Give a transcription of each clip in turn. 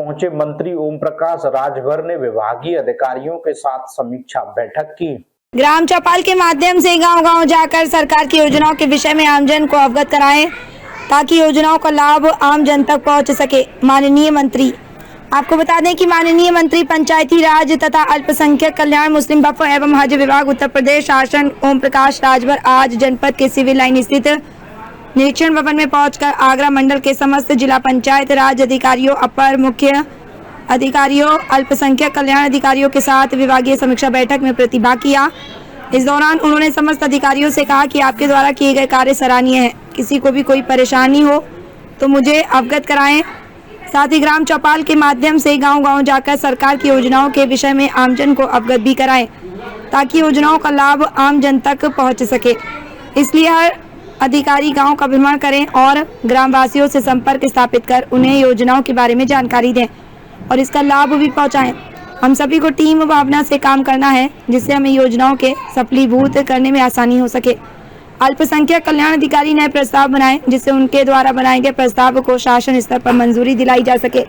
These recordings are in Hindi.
पहुंचे मंत्री ओम प्रकाश राजभर ने विभागीय अधिकारियों के साथ समीक्षा बैठक की। ग्राम चौपाल के माध्यम से गांव-गांव जाकर सरकार की योजनाओं के विषय में आमजन को अवगत कराएं ताकि योजनाओं का लाभ आम जन तक पहुंच सके। माननीय मंत्री, आपको बता दें कि माननीय मंत्री पंचायती राज तथा अल्पसंख्यक कल्याण, मुस्लिम वक्फ एवं हज विभाग उत्तर प्रदेश शासन ओम प्रकाश राजभर आज जनपद के सिविल लाइन स्थित निरीक्षण भवन में पहुंचकर आगरा मंडल के समस्त जिला पंचायत राज अधिकारियों, अपर मुख्य अधिकारियों, अल्पसंख्यक कल्याण अधिकारियों के साथ विभागीय समीक्षा बैठक में प्रतिभाग किया। इस दौरान उन्होंने समस्त अधिकारियों से कहा कि आपके द्वारा किए गए कार्य सराहनीय है। किसी को भी कोई परेशानी हो तो मुझे अवगत कराएं। साथ ही ग्राम चौपाल के माध्यम से गांव-गांव जाकर सरकार की योजनाओं के विषय में आमजन को अवगत भी कराएं ताकि योजनाओं का लाभ आम जन तक पहुंच सके। इसलिए हर अधिकारी गांव का भ्रमण करें और ग्रामवासियों से संपर्क स्थापित कर उन्हें योजनाओं के बारे में जानकारी दें और इसका लाभ भी पहुंचाएं। हम सभी को टीम भावना से काम करना है जिससे हमें योजनाओं के सफलीभूत करने में आसानी हो सके। अल्पसंख्यक कल्याण अधिकारी नए प्रस्ताव बनाएं जिससे उनके द्वारा बनाए गए प्रस्ताव को शासन स्तर पर मंजूरी दिलाई जा सके।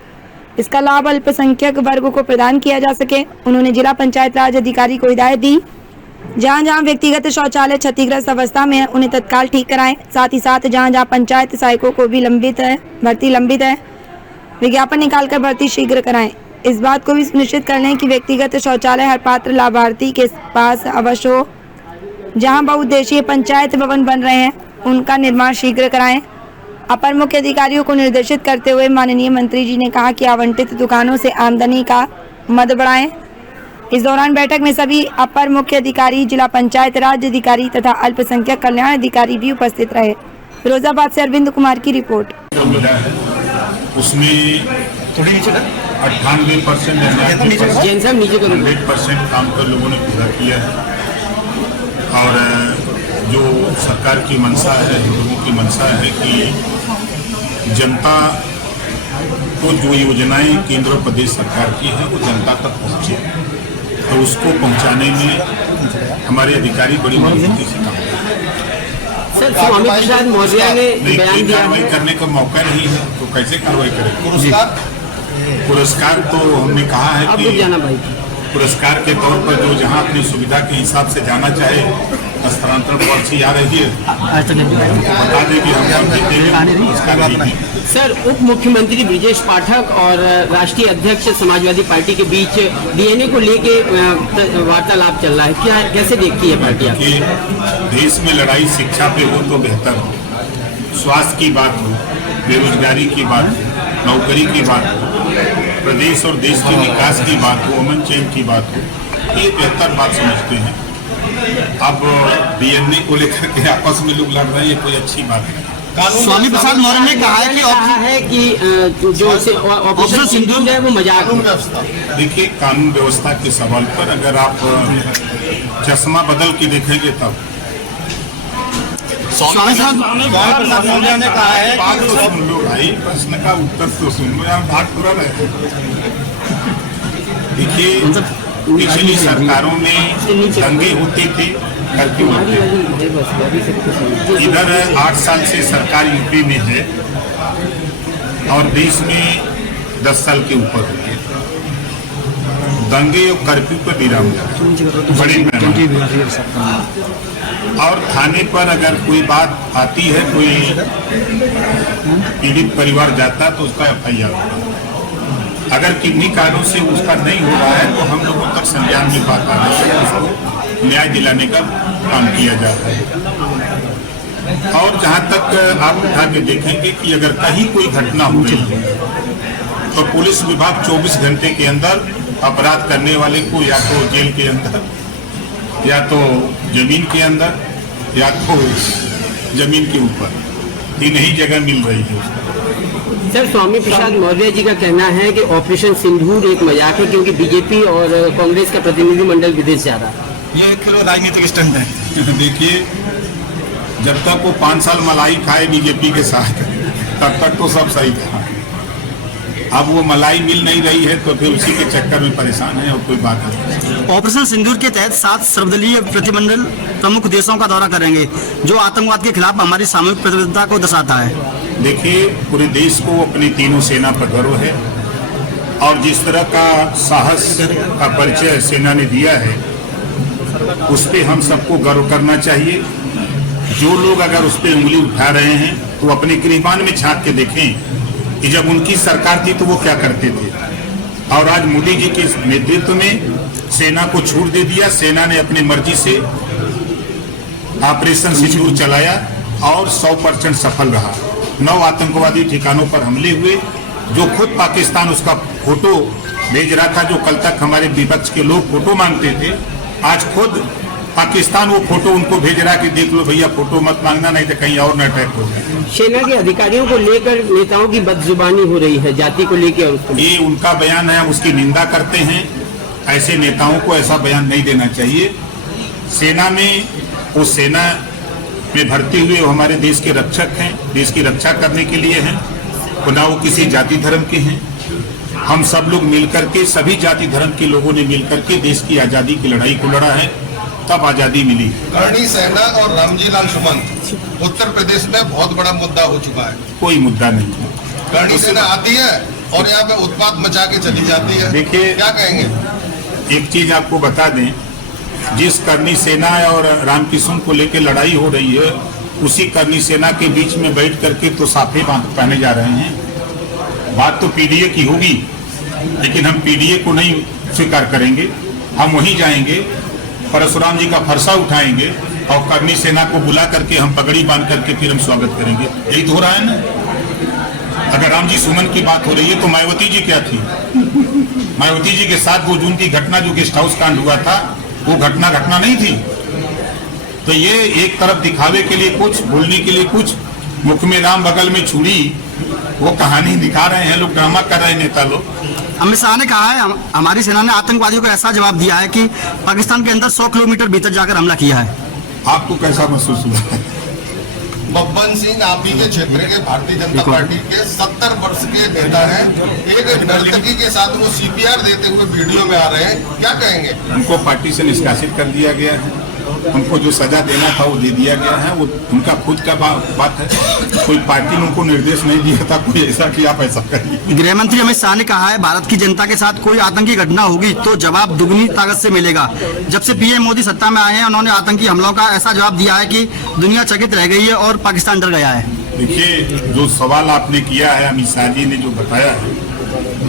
इसका लाभ अल्पसंख्यक वर्ग को प्रदान किया जा सके। उन्होंने जिला पंचायत राज अधिकारी को हिदायत दी जहां व्यक्तिगत शौचालय क्षतिग्रस्त अवस्था में है उन्हें तत्काल ठीक कराएं। साथ ही साथ जहां पंचायत सहायकों को भी भर्ती लंबित है विज्ञापन निकालकर भर्ती शीघ्र कराएं। इस बात को भी सुनिश्चित कर लें कि व्यक्तिगत शौचालय हर पात्र लाभार्थी के पास अवश्य हो। जहां बहुउद्देशीय पंचायत भवन बन रहे हैं उनका निर्माण शीघ्र कराएं। अपर मुख्य अधिकारियों को निर्देशित करते हुए माननीय मंत्री जी ने कहा कि आवंटित दुकानों से आमदनी का मद बढ़ाएं। इस दौरान बैठक में सभी अपर मुख्य अधिकारी, जिला पंचायत राज अधिकारी तथा अल्पसंख्यक कल्याण अधिकारी भी उपस्थित रहे। फिरोजाबाद से अरविंद कुमार की रिपोर्ट। उसमें 98% 100% काम कर लोगों ने पूरा किया है और जो सरकार की मंशा है, लोगों की मंशा है कि जनता को जो योजनाएं केंद्र और प्रदेश सरकार की है वो जनता तक पहुँचे, तो उसको पहुँचाने में हमारे अधिकारी बड़ी मजबूती से काम करते हैं। सर, स्वामी प्रसाद मौर्य ने कार्रवाई करने का मौका नहीं है तो कैसे कार्रवाई करें? पुरस्कार तो हमने कहा है कि पुरस्कार के तौर पर जो जहां अपनी सुविधा के हिसाब से जाना चाहे हस्तांतरण पर्ची आ रही है बता दें कि हम। सर, उप मुख्यमंत्री ब्रिजेश पाठक और राष्ट्रीय अध्यक्ष समाजवादी पार्टी के बीच डीएनए को लेके वार्तालाप चल रहा है, क्या कैसे देखती है पार्टी? देश में लड़ाई शिक्षा पे हो तो बेहतर हो, स्वास्थ्य की बात हो, बेरोजगारी की बात हो, नौकरी की बात हो, प्रदेश और देश के विकास की बात हो, अमन चैन की बात हो, ये बेहतर बात समझते हैं। अब डीएनए को लेकर के आपस में लोग लड़ रहे हैं, ये कोई अच्छी बात नहीं। स्वामी प्रसाद मौर्य ने कहा है कि जो ऑपरेशन सिंदूर है वो मजाक है। देखिए, कानून व्यवस्था के सवाल पर अगर आप चश्मा बदल के देखेंगे तब स्वामी प्रसाद मौर्य ने कहा है बात तो सुन लो भाई, प्रश्न का उत्तर तो सुन लो यार, बात पूरा रहे। देखिए, पिछली सरकारों में दंगे होते थे, करके होते थे। इधर 8 साल से सरकार यूपी में है और देश में 10 साल के ऊपर हो गए। दंगे और कर्फ्यू पर विराम बड़े पैमाने और थाने पर अगर कोई बात आती है, कोई पीड़ित परिवार जाता है तो उसका FIR होता है। अगर किन्हीं कारणों से उसका नहीं हो रहा है तो हम लोगों तक संज्ञान में बात आ रही है, उसको न्याय दिलाने का काम किया जाता है। और जहाँ तक आप उठा के देखेंगे कि अगर कहीं कोई घटना हो रही है तो पुलिस विभाग 24 घंटे के अंदर अपराध करने वाले को या तो जेल के अंदर, या तो जमीन के अंदर, या तो जमीन के ऊपर, तीन ही जगह मिल रही है। सर, स्वामी प्रसाद मौर्य जी का कहना है कि ऑपरेशन सिंदूर एक मजाक है क्योंकि बीजेपी और कांग्रेस का प्रतिनिधिमंडल विदेश जा रहा है। ये एक राजनीतिक स्टंट है। देखिए, जब तक वो 5 साल मलाई खाए बीजेपी के साथ तब तक तो सब सही था। अब वो मलाई मिल नहीं रही है तो फिर उसी के चक्कर में परेशान है और कोई बात नहीं। ऑपरेशन सिंदूर के तहत 7 सर्वदलीय प्रतिनिधिमंडल प्रमुख देशों का दौरा करेंगे जो आतंकवाद के खिलाफ हमारी सामूहिक प्रतिबद्धता को दर्शाता है। देखिए, पूरे देश को अपनी तीनों सेना पर गर्व है और जिस तरह का साहस का परिचय सेना ने दिया है, उस पर हम सबको गर्व करना चाहिए। जो लोग अगर उस पर उंगली उठा रहे हैं तो अपने गिरबान में झांक के देखें कि जब उनकी सरकार थी तो वो क्या करते थे। और आज मोदी जी के नेतृत्व में सेना को छूट दे दिया। सेना ने अपनी मर्जी से ऑपरेशन सिंदूर चलाया और 100% सफल रहा। 9 आतंकवादी ठिकानों पर हमले हुए, जो खुद पाकिस्तान उसका फोटो भेज रहा था। जो कल तक हमारे विपक्ष के लोग फोटो मांगते थे, आज खुद पाकिस्तान वो फोटो उनको भेज रहा कि देख लो भैया, फोटो मत मांगना, नहीं तो कहीं और न अटैक हो जाए। सेना के अधिकारियों को लेकर नेताओं की बदजुबानी हो रही है, जाति को लेकर और उसको ये उनका बयान है, हम उसकी निंदा करते हैं। ऐसे नेताओं को ऐसा बयान नहीं देना चाहिए। सेना में वो सेना में भर्ती हुए वो हमारे देश के रक्षक हैं, देश की रक्षा करने के लिए हैं। तो ना वो किसी जाति धर्म के हैं। हम सब लोग मिलकर के, सभी जाति धर्म के लोगों ने मिलकर के देश की आजादी की लड़ाई को लड़ा है, तब आजादी मिली। करणी सेना और रामजी लाल सुमंत उत्तर प्रदेश में बहुत बड़ा मुद्दा हो चुका है। कोई मुद्दा नहीं है। करणी सेना आती है और यहाँ पे उत्पात मचा के चली जाती है। देखिए, क्या कहेंगे? एक चीज आपको बता दें, जिस करनी सेना और रामकिशन को लेकर लड़ाई हो रही है, उसी करनी सेना के बीच में बैठ करके तो साफे पहने जा रहे हैं। बात तो पीडीए की होगी, लेकिन हम पीडीए को नहीं स्वीकार करेंगे। हम वहीं जाएंगे, परशुराम जी का फरसा उठाएंगे और करनी सेना को बुला करके हम पगड़ी बांध करके फिर हम स्वागत करेंगे। यही तो हो रहा है ना। अगर राम जी सुमन की बात हो रही है तो मायावती जी क्या थी? मायावती जी के साथ वो जून की घटना जो गेस्ट हाउस कांड हुआ था, वो घटना नहीं थी। तो ये एक तरफ दिखावे के लिए कुछ, बोलने के लिए कुछ, मुख में राम बगल में छुरी, वो कहानी दिखा रहे हैं लोग, ड्रामा कर रहे हैं नेता लोग। अमित शाह ने कहा है हमारी सेना ने आतंकवादियों को ऐसा जवाब दिया है कि पाकिस्तान के अंदर 100 किलोमीटर भीतर जाकर हमला किया है। आपको कैसा महसूस हुआ? बब्बन सिंह आप ही के क्षेत्र के भारतीय जनता पार्टी के 70 वर्ष के नेता हैं। एक नर्तकी के साथ वो सीपीआर देते हुए वीडियो में आ रहे हैं, क्या कहेंगे? उनको पार्टी से निष्कासित कर दिया गया है। उनको जो सजा देना था वो दे दिया गया है। वो उनका खुद का बात है। कोई पार्टी ने उनको निर्देश नहीं दिया था कोई ऐसा कि आप ऐसा करिए। गृह मंत्री अमित शाह ने कहा है भारत की जनता के साथ कोई आतंकी घटना होगी तो जवाब दुगनी ताकत से मिलेगा। जब से पीएम मोदी सत्ता में आए हैं, उन्होंने आतंकी हमलों का ऐसा जवाब दिया है कि दुनिया चकित रह गई है और पाकिस्तान डर गया है। देखिए, जो सवाल आपने किया है, अमित शाह जी ने जो बताया है,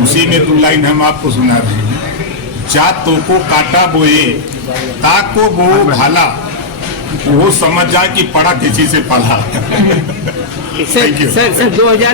उसी में 2 लाइन हम आपको सुना रहे हैं। जातों को काटा बोए, ताको बो भाला, वो समझ जाए कि पड़ा किसी से पाला। सर 2000